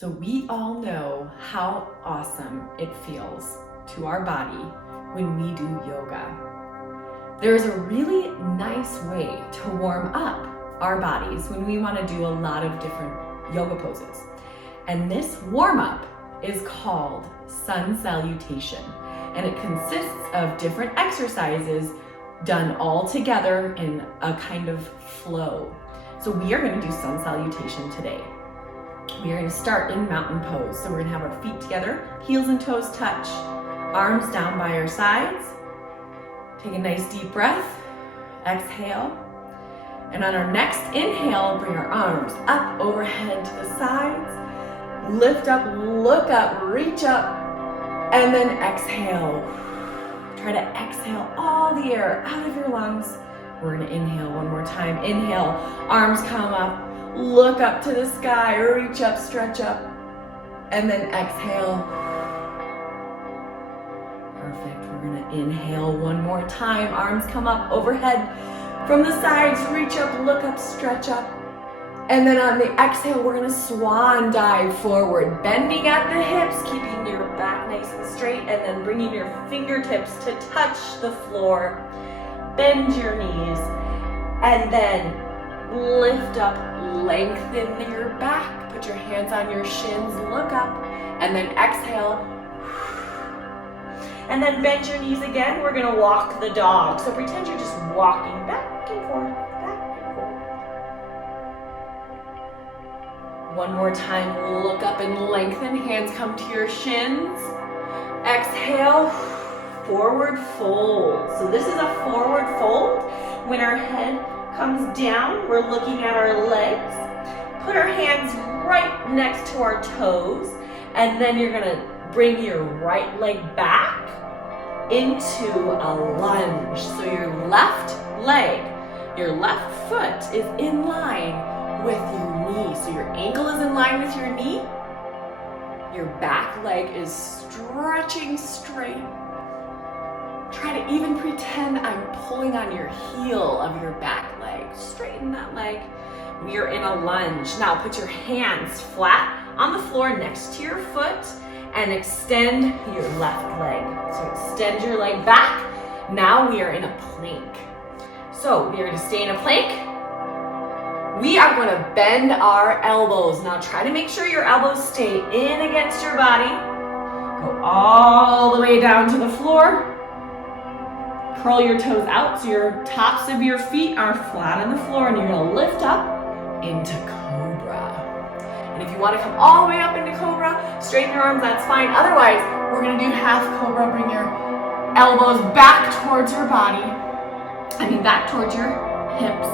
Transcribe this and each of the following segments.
So we all know how awesome it feels to our body when we do yoga. There is a really nice way to warm up our bodies when we want to do a lot of different yoga poses. And this warm up is called Sun Salutation. And it consists of different exercises done all together in a kind of flow. So we are going to do Sun Salutation today. We are going to start in mountain pose. So we're going to have our feet together, heels and toes touch, arms down by our sides. Take a nice deep breath, exhale. And on our next inhale, bring our arms up overhead to the sides. Lift up, look up, reach up, and then exhale. Try to exhale all the air out of your lungs. We're going to inhale one more time. Inhale, arms come up. Look up to the sky, reach up, stretch up, and then exhale. Perfect. We're gonna inhale one more time. Arms come up overhead from the sides, reach up, look up, stretch up. And then on the exhale, we're gonna swan dive forward, bending at the hips, keeping your back nice and straight, and then bringing your fingertips to touch the floor. Bend your knees, and then lift up, lengthen your back, put your hands on your shins, look up, and then exhale. And then bend your knees again. We're gonna walk the dog. So pretend you're just walking back and forth, back and forth. One more time, look up and lengthen, hands come to your shins. Exhale, forward fold. So this is a forward fold. When our head comes down, we're looking at our legs. Put our hands right next to our toes, and then you're gonna bring your right leg back into a lunge. So your left leg, your left foot is in line with your knee. So your ankle is in line with your knee. Your back leg is stretching straight. Try to even pretend I'm pulling on your heel of your back leg. Straighten that leg. We are in a lunge. Now put your hands flat on the floor next to your foot and extend your left leg. So extend your leg back. Now we are in a plank. So we are going to stay in a plank. We are going to bend our elbows. Now try to make sure your elbows stay in against your body. Go all the way down to the floor. Curl your toes out so your tops of your feet are flat on the floor, and you're gonna lift up into cobra. And if you wanna come all the way up into cobra, straighten your arms, that's fine. Otherwise, we're gonna do half cobra. Bring your elbows back towards your body. Back towards your hips.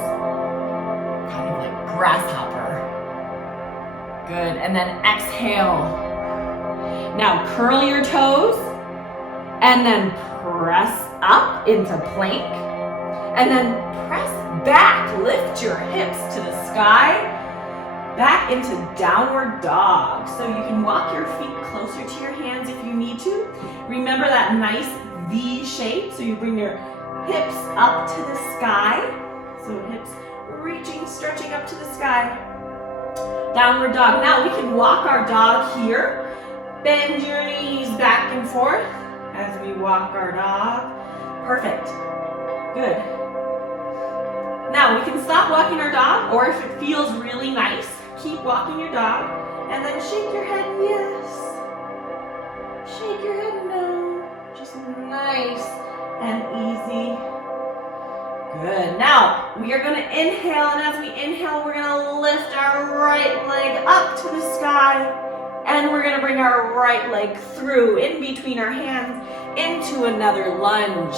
Kind of like grasshopper. Good, and then exhale. Now curl your toes, and then press up into plank, and then press back. Lift your hips to the sky, back into downward dog. So you can walk your feet closer to your hands if you need to. Remember that nice V shape, so you bring your hips up to the sky. So hips reaching, stretching up to the sky. Downward dog. Now we can walk our dog here. Bend your knees back and forth as we walk our dog. Perfect. Good. Now we can stop walking our dog, or if it feels really nice, keep walking your dog, and then shake your head yes. Shake your head no. Just nice and easy. Good. Now we are going to inhale, and as we inhale, we're going to lift our right leg up to the sky. And we're gonna bring our right leg through, in between our hands, into another lunge.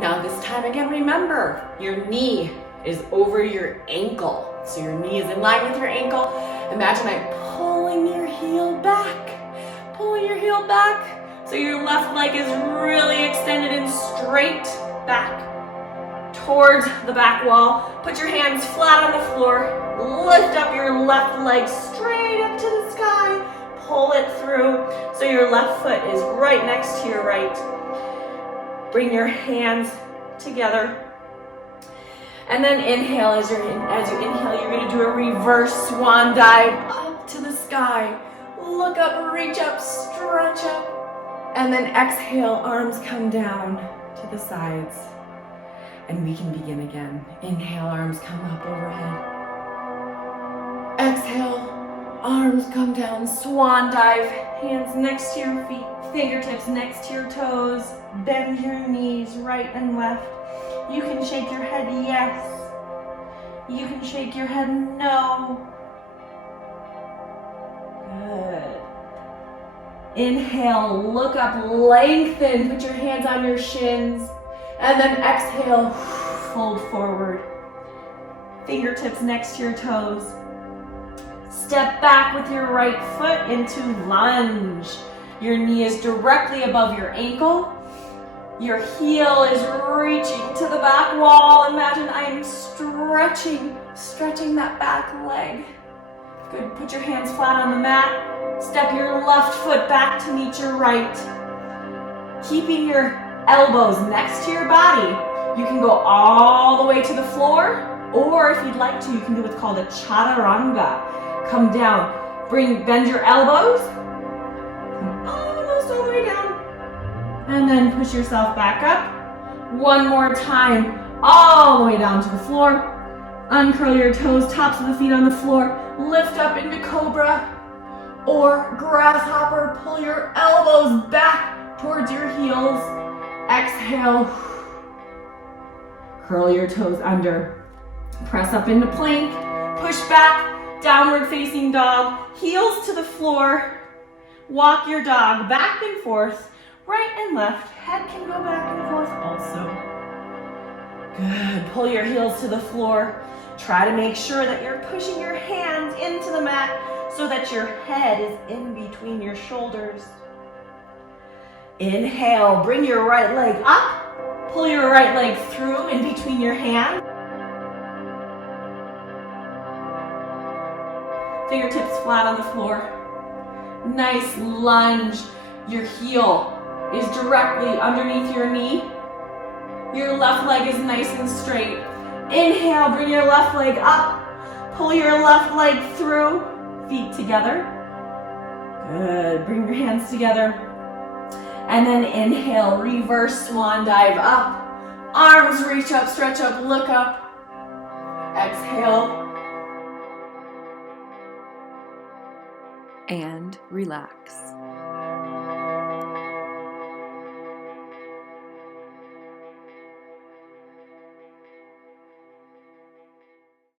Now this time again, remember, your knee is over your ankle. So your knee is in line with your ankle. Imagine like pulling your heel back. Pulling your heel back. So your left leg is really extended and straight back towards the back wall. Put your hands flat on the floor. Lift up your left leg straight up to the sky. Pull it through so your left foot is right next to your right. Bring your hands together. And then inhale. As you inhale, you're going to do a reverse swan dive up to the sky. look up, reach up, stretch up. And then exhale, arms come down to the sides. And we can begin again. Inhale, arms come up overhead. Exhale, arms come down, swan dive, hands next to your feet, fingertips next to your toes. Bend your knees right and left. You can shake your head yes. You can shake your head no. Good. Inhale, look up, lengthen, put your hands on your shins. And then exhale, fold forward. Fingertips next to your toes. Step back with your right foot into lunge. Your knee is directly above your ankle. Your heel is reaching to the back wall. Imagine I am stretching that back leg. Good, put your hands flat on the mat. Step your left foot back to meet your right. Keeping your elbows next to your body. You can go all the way to the floor, or if you'd like to, you can do what's called a chaturanga. Come down, bend your elbows, almost all the way down. And then push yourself back up. One more time, all the way down to the floor. Uncurl your toes, tops of the feet on the floor. Lift up into cobra or grasshopper. Pull your elbows back towards your heels. Exhale. Curl your toes under. Press up into plank. Push back. Downward facing dog. Heels to the floor. Walk your dog back and forth. Right and left. Head can go back and forth also. Good. Pull your heels to the floor. Try to make sure that you're pushing your hands into the mat so that your head is in between your shoulders. Inhale, bring your right leg up. Pull your right leg through in between your hands. Fingertips flat on the floor. Nice lunge. Your heel is directly underneath your knee. Your left leg is nice and straight. Inhale, bring your left leg up. Pull your left leg through. Feet together. Good. Bring your hands together. And then inhale, reverse swan dive up. Arms reach up, stretch up, look up. Exhale. And relax.